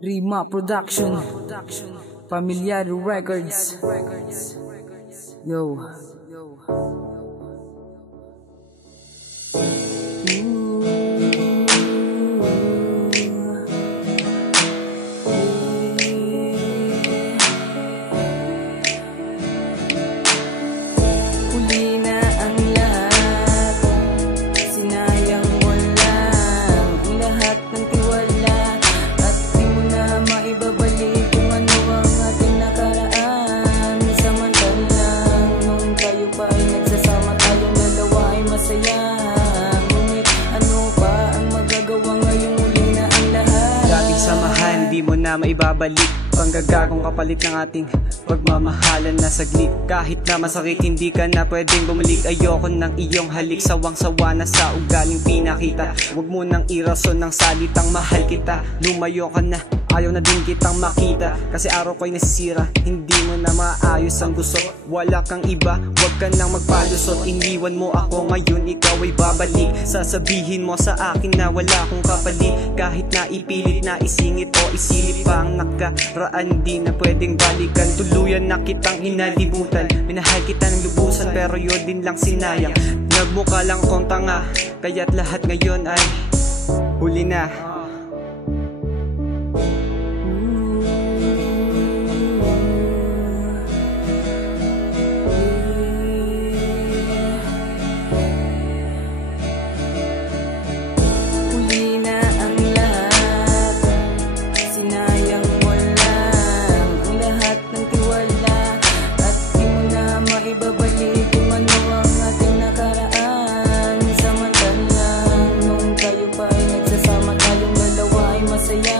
Rima Production, Familiar Records. Yo. Huli na ang lahat, sinayang mo lang ang lahat ng tiwala, at di mo na maibabalik kung ano ang ating nakaraan. Samantalang nung tayo pa ay nagsasama, tayong dalawa ay masaya. Ngunit ano pa ang magagawa ngayong huli na ang lahat? Dating samahan, di mo na maibabalik, panggagagong kapalit ng ating pagmamahalan na saglit. Kahit na masakit, hindi ka na pwedeng bumalik. Ayoko ng iyong halik, sawang-sawa na sa ugaling pinakita. Huwag mo nang irason ng salitang mahal kita. Lumayo ka na, ayaw na din kitang makita. Kasi araw ko'y nasisira, hindi mo na maayos ang gusto. Wala kang iba, huwag ka nang magpalusot. Iniwan mo ako, ngayon ikaw ay babalik. Sasabihin mo sa akin na wala akong kapalit. Kahit na ipilit na isingit o isilip pa ang nakaraan, di na pwedeng balikan. Tuluyan na kitang hinalimutan, minahal kita ng lubusan, pero yun din lang sinayang. Nagmukha lang akong tanga, kaya't lahat ngayon ay huli na. Ibabalik kung ano ang ating nakaraan. Samantalang nung tayo pa ay nagsasama, tayong dalawa ay masaya.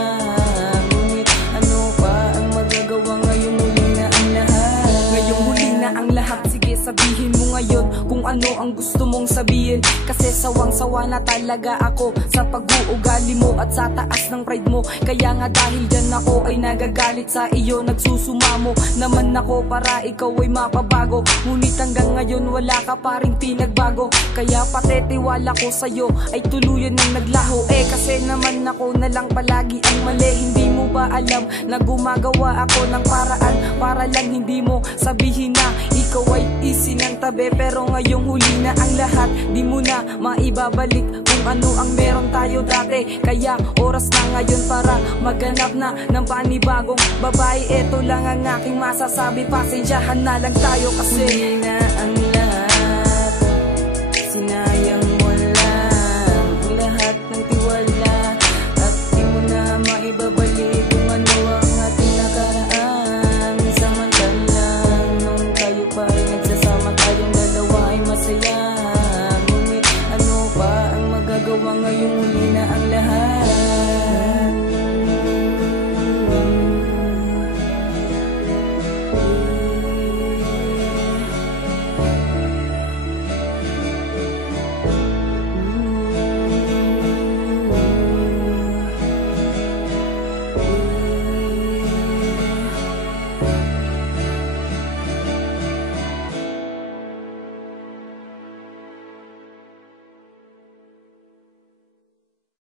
Ngunit ano pa ang magagawa ngayong huli na ang lahat? Ngayong huli na ang lahat, sige sabihin mo ngayon kung ano ang gusto mong sabihin. Kasi sawang-sawa na talaga ako sa pag-uugali mo at sa taas ng pride mo. Kaya nga dahil dyan ako ay nagagalit sa iyo, nagsusumamo naman ako para ikaw ay mapabago. Ngunit hanggang ngayon wala ka pa rin pinagbago. Kaya pati tiwala ko sa'yo ay tuluyan ng naglaho. Kasi naman ako na lang palagi ang mali. Hindi mo ba alam na gumagawa ako ng paraan para lang hindi mo sabihin na ikaw ay isinantabi? Pero ngayong huli na ang lahat, di mo na maibabalik kung ano ang meron tayo dati. Kaya oras na ngayon para maghanap na ng panibagong babae. Ito lang ang aking masasabi, pasensyahan na lang tayo kasi huli na ang lahat,